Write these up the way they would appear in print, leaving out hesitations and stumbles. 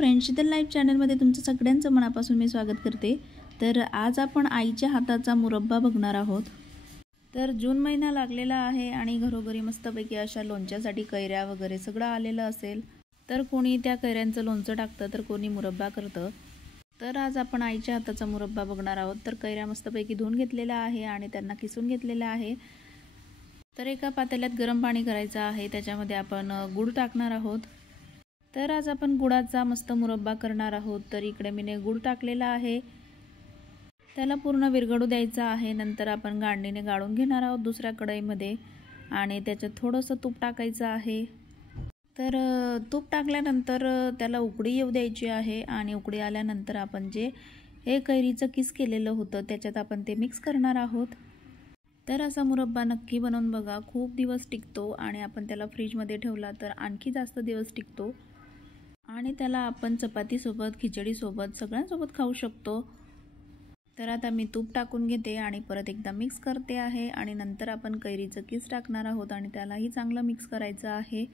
Friends, Sheetal life चॅनलमध्ये तुमचं सगळ्यांचं मनापासून मी स्वागत करते। तर आज आपण आईच्या हाताचा मुरब्बा बघणार आहोत। तर जून महिना लागलेला आहे आणि घरोघरी मस्तपैकी अशा लोणच्यासाठी कैऱ्या वगैरे सगळं आलेलं असेल। तर कोणी त्या कैऱ्यांचं लोणचं टाकतं तर कोणी मुरब्बा करतं। तर आज आपण आईच्या हाताचा मुरब्बा बघणार आहोत। तर कैऱ्या मस्तपैकी धुवून घेतलेल्या आहे आणि त्यांना किसून घेतलेल्या आहे। तर एका पातेल्यात गरम पाणी करायचं आहे, त्याच्यामध्ये आपण गूळ टाकणार आहोत। तर आज आपण गुळाचा मस्त मुरब्बा करणार आहोत। तर इकडे मी गूळ टाकलेला आहे, त्याला पूर्ण विरघळू द्यायचा आहे। नंतर आपण गाळणीने गाळून घेणार आहोत दुसऱ्या कढईमध्ये आणि त्याच्यात थोडंसं तूप टाकायचं आहे। तर तूप टाकल्यानंतर त्याला उकळी येऊ द्यायची आहे आणि उकळी आल्यानंतर आपण जे हे कैरीचं किस केलेलं होतं त्याच्यात आपण ते मिक्स करणार आहोत। तर असा मुरब्बा नक्की बनवून बघा, खूप दिवस टिकतो आणि आपण त्याला फ्रीजमध्ये ठेवला तर आणखी जास्त दिवस टिकतो आणि त्याला आपण चपातीसोबत, खिचडीसोबत सगळ्यांसोबत खाऊ शकतो। तर आता मी तूप टाकून घेते आणि परत एकदा मिक्स करते आहे आणि नंतर आपण कैरीचं किस टाकणार आहोत आणि त्यालाही चांगलं मिक्स करायचं आहे।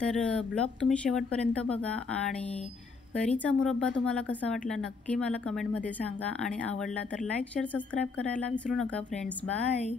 तर ब्लॉग तुम्ही शेवटपर्यंत बघा आणि कैरीचा मुरब्बा तुम्हाला कसा वाटला नक्की मला कमेंटमध्ये सांगा आणि आवडला तर लाईक, शेअर, सबस्क्राईब करायला विसरू नका फ्रेंड्स। बाय।